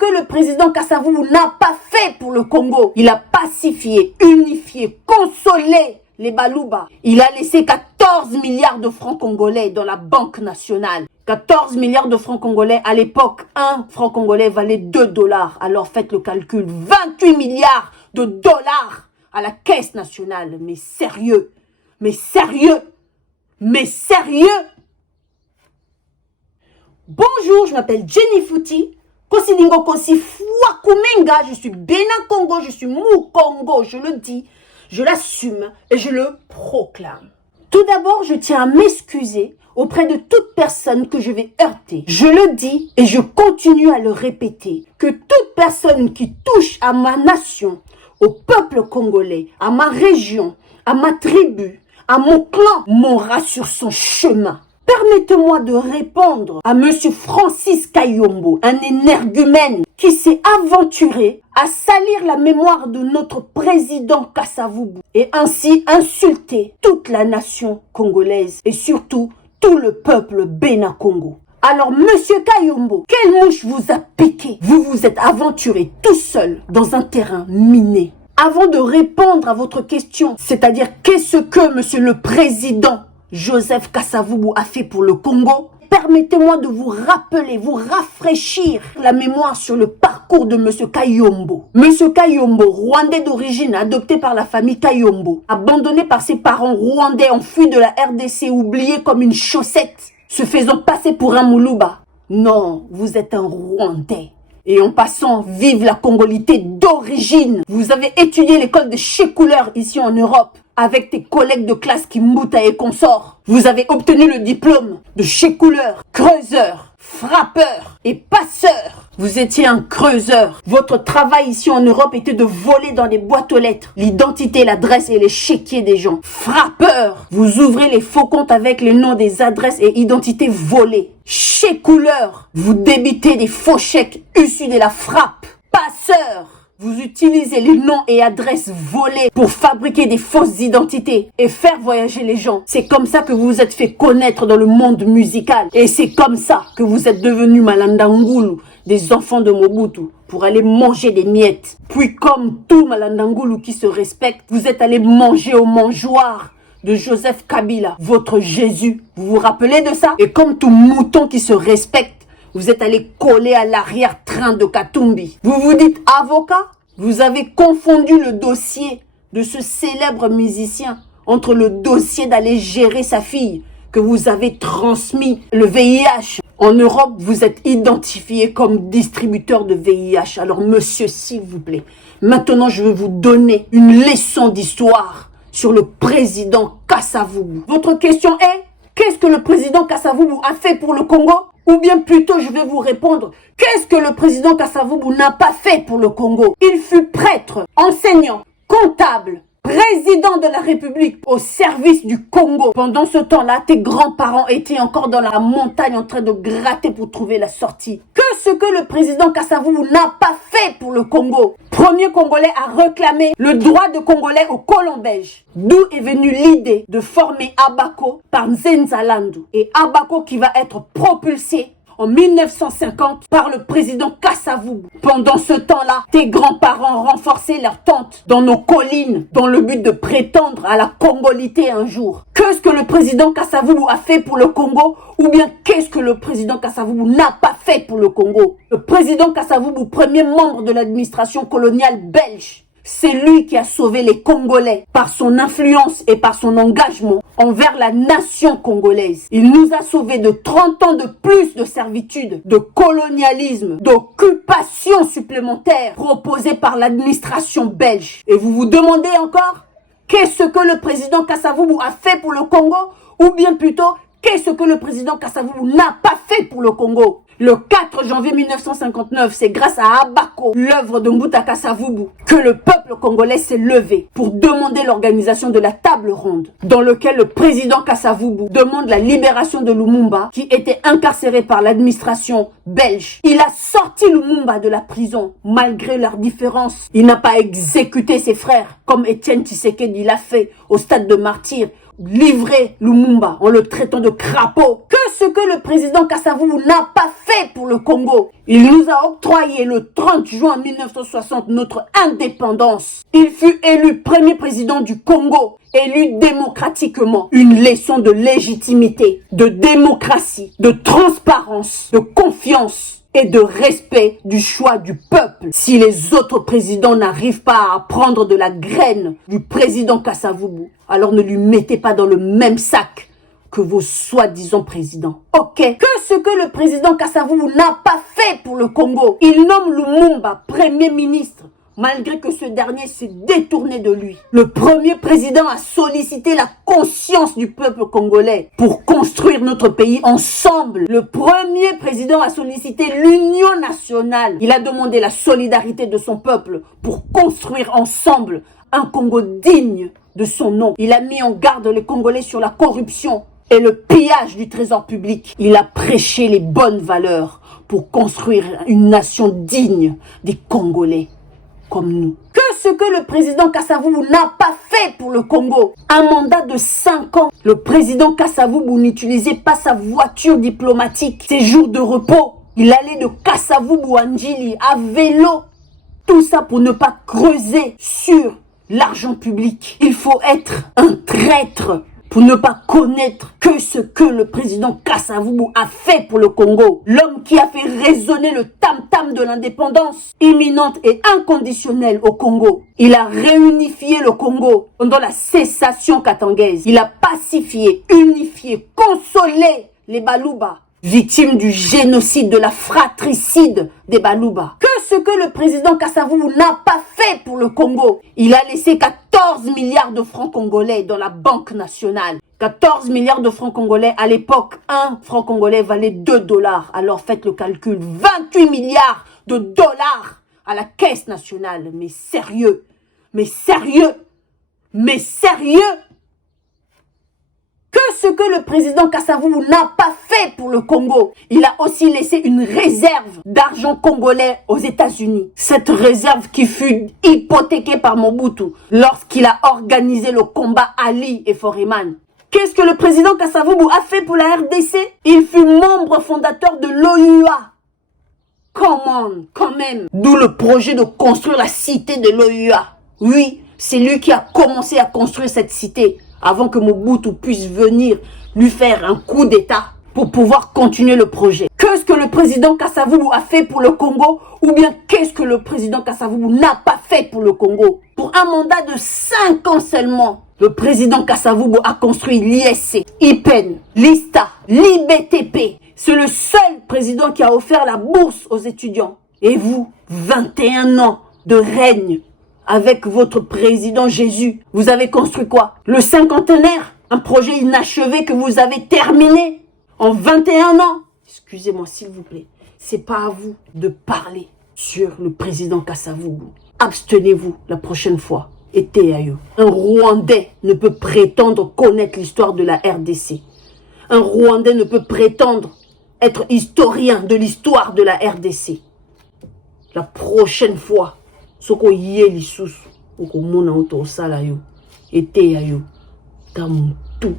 que le président Kasavubu n'a pas fait pour le Congo? Il a pacifié, unifié, consolé les Baluba. Il a laissé 14 milliards de francs congolais dans la Banque nationale. 14 milliards de francs congolais, à l'époque, 1 franc congolais valait 2 dollars. Alors faites le calcul, 28 milliards de dollars à la caisse nationale. Mais sérieux, mais sérieux, mais sérieux. Bonjour, je m'appelle Jenny Fouti. Kosilingo Kosi Fwakumenga, je suis Bénin Congo, je suis Mou Congo, je le dis, je l'assume et je le proclame. Tout d'abord, je tiens à m'excuser auprès de toute personne que je vais heurter. Je le dis et je continue à le répéter, que toute personne qui touche à ma nation, au peuple congolais, à ma région, à ma tribu, à mon clan, mourra sur son chemin. Permettez-moi de répondre à Monsieur Francis Kayombo, un énergumène qui s'est aventuré à salir la mémoire de notre président Kasavubu et ainsi insulter toute la nation congolaise et surtout tout le peuple Bénin-Congo. Alors, Monsieur Kayombo, quelle mouche vous a piqué? Vous vous êtes aventuré tout seul dans un terrain miné. Avant de répondre à votre question, c'est-à-dire qu'est-ce que Monsieur le Président Joseph Kasavubu a fait pour le Congo, permettez-moi de vous rappeler, vous rafraîchir la mémoire sur le parcours de Monsieur Kayombo. Monsieur Kayombo, rwandais d'origine, adopté par la famille Kayombo, abandonné par ses parents rwandais, enfui de la RDC, oublié comme une chaussette, se faisant passer pour un Moulouba. Non, vous êtes un Rwandais. Et en passant, vive la congolité d'origine. Vous avez étudié l'école de Checouleur ici en Europe, avec tes collègues de classe Kimbuta et consorts. Vous avez obtenu le diplôme de Checouleur, creuseur, frappeur et passeur. Vous étiez un creuseur. Votre travail ici en Europe était de voler dans les boîtes aux lettres l'identité, l'adresse et les chéquiers des gens. Frappeur. Vous ouvrez les faux comptes avec les noms des adresses et identités volées. Checouleur. Vous débitez des faux chèques issus de la frappe. Passeur. Vous utilisez les noms et adresses volés pour fabriquer des fausses identités et faire voyager les gens. C'est comme ça que vous vous êtes fait connaître dans le monde musical. Et c'est comme ça que vous êtes devenus Malandangulu, des enfants de Mobutu, pour aller manger des miettes. Puis comme tout Malandangulu qui se respecte, vous êtes allé manger au mangeoir de Joseph Kabila, votre Jésus. Vous vous rappelez de ça? Et comme tout mouton qui se respecte, vous êtes allé coller à l'arrière-train de Katumbi. Vous vous dites avocat? Vous avez confondu le dossier de ce célèbre musicien entre le dossier d'aller gérer sa fille que vous avez transmis le VIH. En Europe, vous êtes identifié comme distributeur de VIH. Alors monsieur, s'il vous plaît, maintenant je vais vous donner une leçon d'histoire sur le président Kasavubu. Votre question est, qu'est-ce que le président Kasavubu a fait pour le Congo? Ou bien plutôt, je vais vous répondre, qu'est-ce que le président Kasavubu n'a pas fait pour le Congo? Il fut prêtre, enseignant, comptable, président de la République au service du Congo. Pendant ce temps-là, tes grands-parents étaient encore dans la montagne en train de gratter pour trouver la sortie. Qu'est-ce que le président Kasavubu n'a pas fait pour le Congo? Premier Congolais à réclamer le droit de Congolais au colon belge. D'où est venue l'idée de former Abako par Nzenzalandu. Et Abako qui va être propulsé en 1950 par le président Kasavubu. Pendant ce temps-là, tes grands-parents renforçaient leur tente dans nos collines dans le but de prétendre à la congolité un jour. Qu'est-ce que le président Kasavubu a fait pour le Congo? Ou bien qu'est-ce que le président Kasavubu n'a pas fait pour le Congo? Le président Kasavubu, premier membre de l'administration coloniale belge, c'est lui qui a sauvé les Congolais par son influence et par son engagement envers la nation congolaise. Il nous a sauvés de 30 ans de plus de servitude, de colonialisme, d'occupation supplémentaire proposée par l'administration belge. Et vous vous demandez encore, qu'est-ce que le président Kasavubu a fait pour le Congo? Ou bien plutôt, qu'est-ce que le président Kasavubu n'a pas fait pour le Congo? Le 4 janvier 1959, c'est grâce à Abako, l'œuvre de Mbuta Kasavubu, que le peuple congolais s'est levé pour demander l'organisation de la table ronde, dans lequel le président Kasavubu demande la libération de Lumumba, qui était incarcéré par l'administration belge. Il a sorti Lumumba de la prison, malgré leurs différences. Il n'a pas exécuté ses frères, comme Étienne Tshisekedi l'a fait au stade de martyr, livré Lumumba en le traitant de crapaud. Que ce que le président Kasavubu n'a pas fait pour le Congo. Il nous a octroyé le 30 juin 1960 notre indépendance. Il fut élu premier président du Congo, élu démocratiquement. Une leçon de légitimité, de démocratie, de transparence, de confiance et de respect du choix du peuple. Si les autres présidents n'arrivent pas à prendre de la graine du président Kasavubu, alors ne lui mettez pas dans le même sac que vos soi-disant présidents. Ok. Que ce que le président Kasavubu n'a pas fait pour le Congo. Il nomme Lumumba premier ministre, malgré que ce dernier s'est détourné de lui. Le premier président a sollicité la conscience du peuple congolais pour construire notre pays ensemble. Le premier président a sollicité l'union nationale. Il a demandé la solidarité de son peuple pour construire ensemble un Congo digne de son nom. Il a mis en garde les Congolais sur la corruption et le pillage du trésor public. Il a prêché les bonnes valeurs pour construire une nation digne des Congolais comme nous. Que ce que le président Kasavubu n'a pas fait pour le Congo. Un mandat de 5 ans. Le président Kasavubu n'utilisait pas sa voiture diplomatique. Ses jours de repos, il allait de Kasavubu à Njili à vélo. Tout ça pour ne pas creuser sur l'argent public. Il faut être un traître pour ne pas connaître que ce que le président Kasavubu a fait pour le Congo. L'homme qui a fait résonner le tam-tam de l'indépendance imminente et inconditionnelle au Congo. Il a réunifié le Congo pendant la cessation katangaise. Il a pacifié, unifié, consolé les Baluba, victimes du génocide, de la fratricide des Baluba. Que ce que le président Kasavubu n'a pas fait pour le Congo. Il a laissé 14 milliards de francs congolais dans la Banque nationale. 14 milliards de francs congolais. À l'époque, un franc congolais valait 2 dollars. Alors faites le calcul. 28 milliards de dollars à la caisse nationale. Mais sérieux. Mais sérieux. Mais sérieux. Que ce que le président Kasavubu n'a pas fait pour le Congo. Il a aussi laissé une réserve d'argent congolais aux États-Unis. Cette réserve qui fut hypothéquée par Mobutu lorsqu'il a organisé le combat Ali et Foreman. Qu'est-ce que le président Kasavubu a fait pour la RDC? Il fut membre fondateur de l'OUA. Come on, quand même. D'où le projet de construire la cité de l'OUA. Oui, c'est lui qui a commencé à construire cette cité avant que Mobutu puisse venir lui faire un coup d'état pour pouvoir continuer le projet. Qu'est-ce que le président Kasavubu a fait pour le Congo? Ou bien qu'est-ce que le président Kasavubu n'a pas fait pour le Congo? Pour un mandat de 5 ans seulement, le président Kasavubu a construit l'ISC, IPEN, l'ISTA, l'IBTP. C'est le seul président qui a offert la bourse aux étudiants. Et vous, 21 ans de règne avec votre président Jésus, vous avez construit quoi? Le cinquantenaire, un projet inachevé que vous avez terminé en 21 ans. Excusez-moi s'il vous plaît, c'est pas à vous de parler sur le président Kasavubu. Abstenez-vous la prochaine fois. Et Théaïo. Un Rwandais ne peut prétendre connaître l'histoire de la RDC. Un Rwandais ne peut prétendre être historien de l'histoire de la RDC. La prochaine fois, soko yé lisusu, oko mona oto sala yo, ete ya yo, tamu tout.